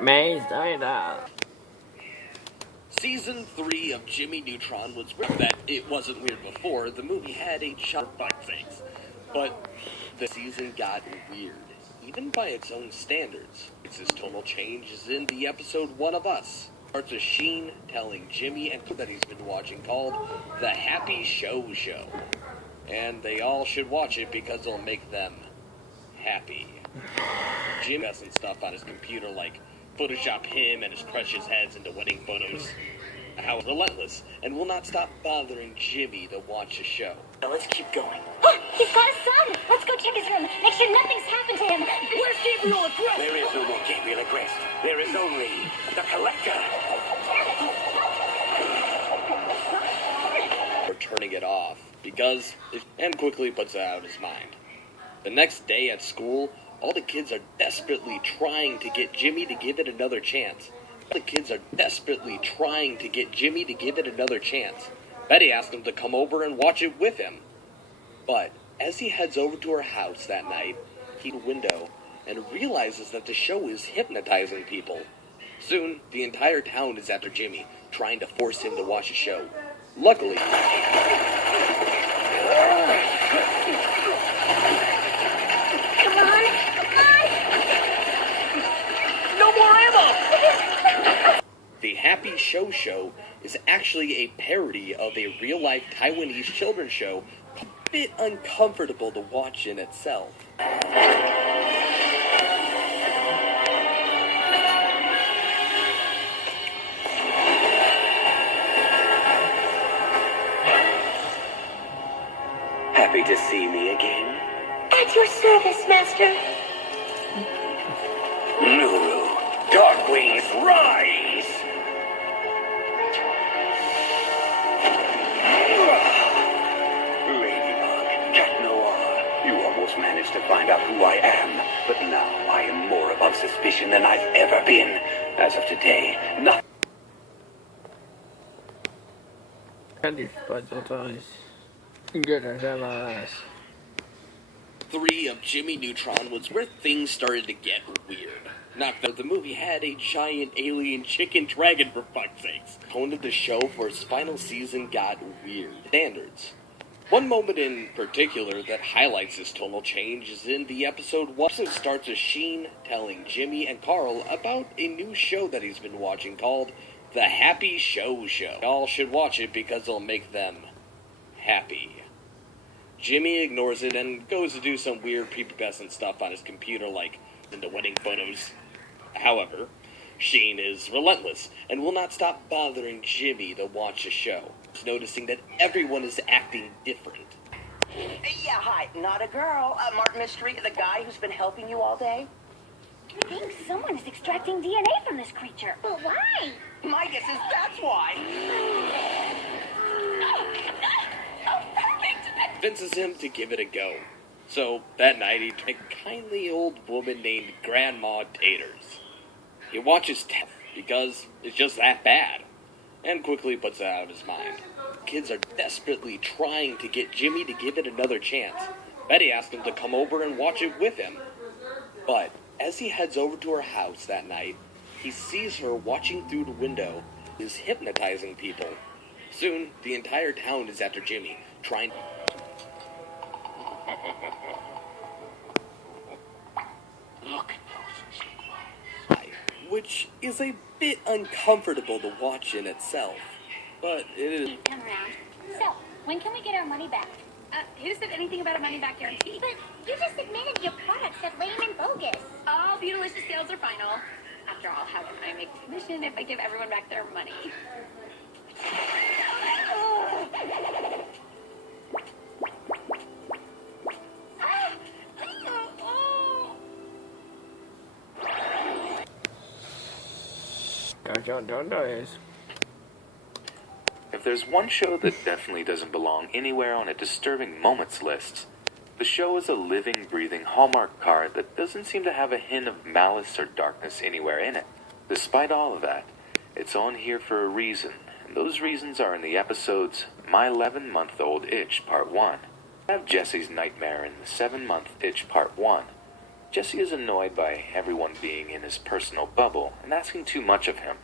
没对的。Season 3 of Jimmy Neutron was weird. That it wasn't weird before. The movie had a for fuck's sakes. But the season got weird, even by its own standards. It's this total change is in the episode One of Us. Starts with Sheen telling Jimmy and that he's been watching called The Happy Show Show. And they all should watch it because it'll make them happy. Jimmy has some stuff on his computer like Photoshop him and his crush's heads into wedding photos. How relentless, and will not stop bothering Jimmy to watch the show. Now let's keep going. Oh, he's got a son! Let's go check his room. Make sure nothing's happened to him. Where's Gabriel Agreste? There is no more Gabriel Agreste. There is only the Collector. Or turning it off, because and quickly puts it out of his mind. The next day at school, all the kids are desperately trying to get Jimmy to give it another chance. The kids are desperately trying to get Jimmy to give it another chance. Betty asked him to come over and watch it with him. But as he heads over to her house that night, he opens the window and realizes that the show is hypnotizing people. Soon, the entire town is after Jimmy, trying to force him to watch the show. Luckily, The Happy Show Show is actually a parody of a real-life Taiwanese children's show, a bit uncomfortable to watch in itself. Happy to see me again? At your service, Master. Nuru, Darkwings, rise! Ladybug, Cat Noir, you almost managed to find out who I am, but now I am more above suspicion than I've ever been. As of today, nothing. 3 of Jimmy Neutron was where things started to get weird. Not that the movie had a giant alien chicken dragon for fuck's sakes. The tone of the show for its final season got weird. Standards. One moment in particular that highlights this tonal change is in the episode 1. It starts with Sheen telling Jimmy and Carl about a new show that he's been watching called The Happy Show Show. Y'all should watch it because it'll make them happy. Jimmy ignores it and goes to do some weird prepubescent stuff on his computer like into wedding photos. However, Sheen is relentless and will not stop bothering Jimmy to watch the show, noticing that everyone is acting different. Yeah, hi. Not a girl. Martin Mystery, the guy who's been helping you all day. I think someone is extracting DNA from this creature. But why? My guess is that's why. Convinces him to give it a go. So, that night he takes a kindly old woman named Grandma Taters. He watches because it's just that bad, and quickly puts it out of his mind. Kids are desperately trying to get Jimmy to give it another chance. Betty asked him to come over and watch it with him. But as he heads over to her house that night, he sees her watching through the window, is hypnotizing people. Soon, the entire town is after Jimmy, trying Look at those. which is a bit uncomfortable to watch in itself. But it is. Come around. So, when can we get our money back? Who said anything about a money-back guarantee? But you just admitted your products are lame and bogus. All Beautylicious sales are final. After all, how can I make commission if I give everyone back their money? If there's one show that definitely doesn't belong anywhere on a disturbing moments list, the show is a living, breathing Hallmark card that doesn't seem to have a hint of malice or darkness anywhere in it. Despite all of that, it's on here for a reason, and those reasons are in the episodes My 11-Month-Old Itch Part 1, Have Jesse's Nightmare in the 7-Month Itch Part 1, Jesse is annoyed by everyone being in his personal bubble and asking too much of him.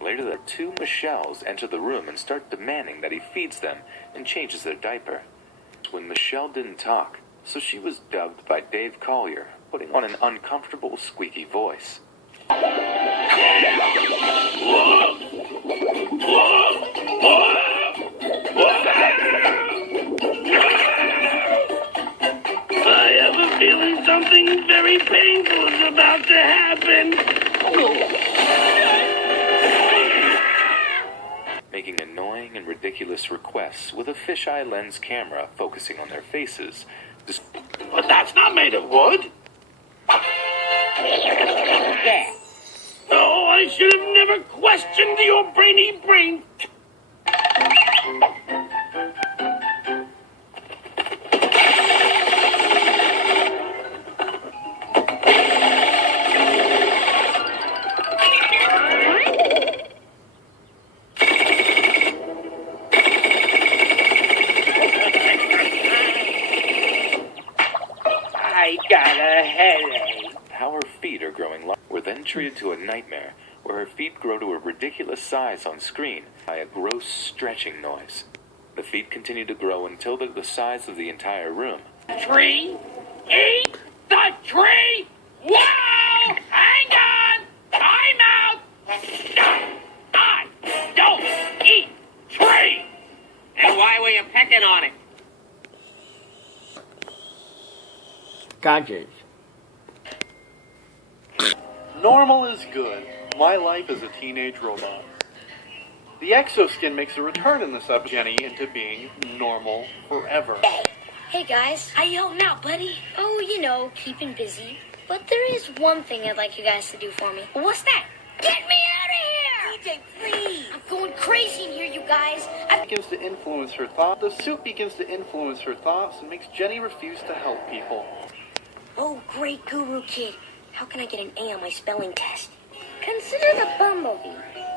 Later, the two Michelles enter the room and start demanding that he feeds them and changes their diaper. When Michelle didn't talk, so she was dubbed by Dave Collier, putting on an uncomfortable, squeaky voice. I have a feeling something very painful is about to happen. Making annoying and ridiculous requests with a fisheye lens camera focusing on their faces. But that's not made of wood. Yeah. Oh, I should have never questioned your brainy brain. I got a headache. How her feet are growing large. We're then treated to a nightmare where her feet grow to a ridiculous size on screen by a gross stretching noise. The feet continue to grow until they're the size of the entire room. Tree? Eat the tree? Wow! Hang on! Time out! I don't eat tree! And why were you pecking on it? Gotcha. Normal is good. My life as a teenage robot. The exoskin makes a return in this episode, Jenny into being normal forever. Hey guys, how you holding out, buddy? Oh, you know, keeping busy. But there is one thing I'd like you guys to do for me. What's that? Get me out of here! DJ, please! I'm going crazy in here, you guys. Begins to influence her thoughts. The suit begins to influence her thoughts and makes Jenny refuse to help people. Oh, great Guru Kid. How can I get an A on my spelling test? Consider the bumblebee.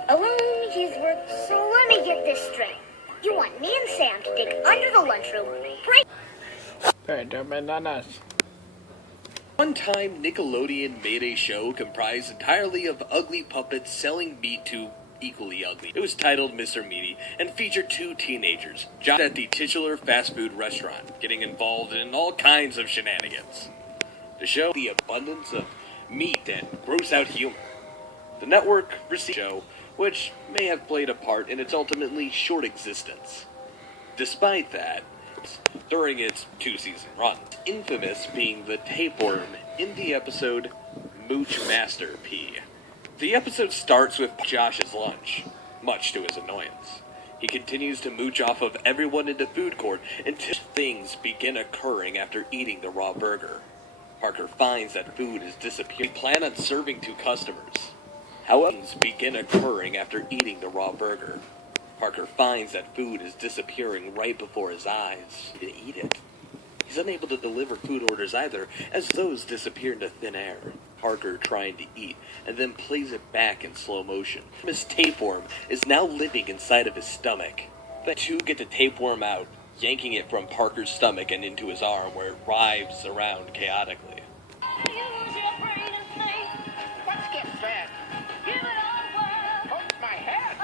Alone he's worth... So let me get this straight. You want me and Sam to dig under the lunchroom, break... One time, Nickelodeon made a show comprised entirely of ugly puppets selling meat to equally ugly. It was titled Mr. Meaty and featured two teenagers, Josh at the titular fast food restaurant, getting involved in all kinds of shenanigans. The show, the abundance of meat and gross out humor. The network received the show, which may have played a part in its ultimately short existence. Despite that, during its 2-season run, infamous being the tapeworm in the episode Mooch Master P. The episode starts with Josh's lunch, much to his annoyance. He continues to mooch off of everyone in the food court until things begin occurring after eating the raw burger. Parker finds that food is disappearing. They plan on serving to customers. However, things begin occurring after eating the raw burger. Parker finds that food is disappearing right before his eyes. To eat it. He's unable to deliver food orders either, as those disappear into thin air. Parker trying to eat, and then plays it back in slow motion. His tapeworm is now living inside of his stomach. The two get the tapeworm out, yanking it from Parker's stomach and into his arm, where it writhes around chaotically. What's getting fed? Hurts my head.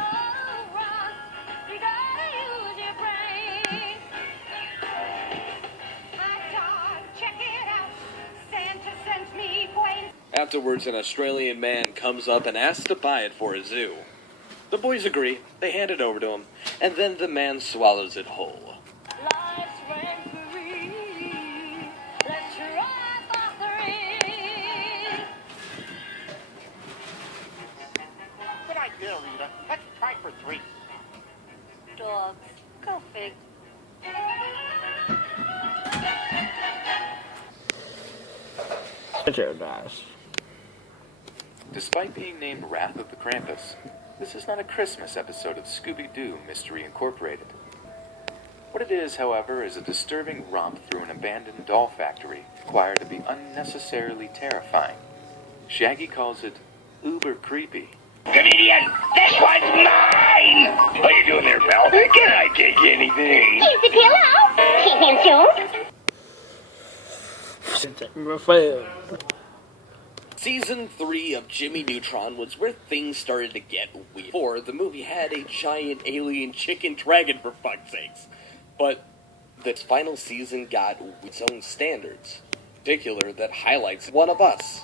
Afterwards, an Australian man comes up and asks to buy it for a zoo. The boys agree, they hand it over to him, and then the man swallows it whole. Good idea, Rita. Let's try for 3. Dogs. Go fig. Despite being named Wrath of the Krampus, this is not a Christmas episode of Scooby-Doo Mystery Incorporated. What it is, however, is a disturbing romp through an abandoned doll factory, required to be unnecessarily terrifying. Shaggy calls it uber creepy. Comedian, this one's mine! What are you doing there, pal? Can I take anything? Easy pillow. Keep him soon. Rafael. Season 3 of Jimmy Neutron was where things started to get weird. Before, the movie had a giant alien chicken dragon, for fuck's sakes. But this final season got its own standards. In particular, that highlights one of us.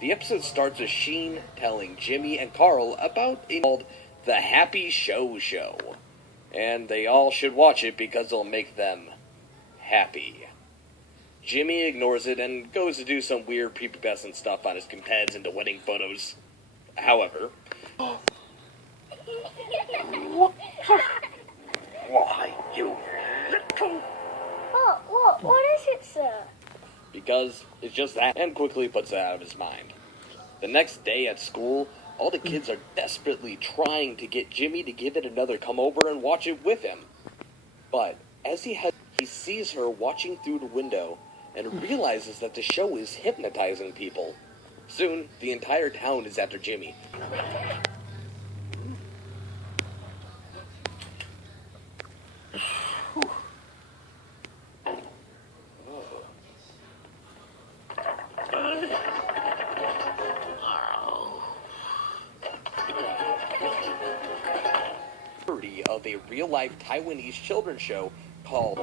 The episode starts with Sheen telling Jimmy and Carl about a called The Happy Show Show. And they all should watch it because it'll make them happy. Jimmy ignores it and goes to do some weird prepubescent stuff on his compeds into wedding photos. However, Why, you little... Oh, what is it, sir? because it's just that, and quickly puts it out of his mind. The next day at school, all the kids are desperately trying to get Jimmy to give it another come over and watch it with him. But as he sees her watching through the window and realizes that the show is hypnotizing people. Soon, the entire town is after Jimmy. Of a real-life Taiwanese children's show called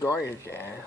Gorgeous.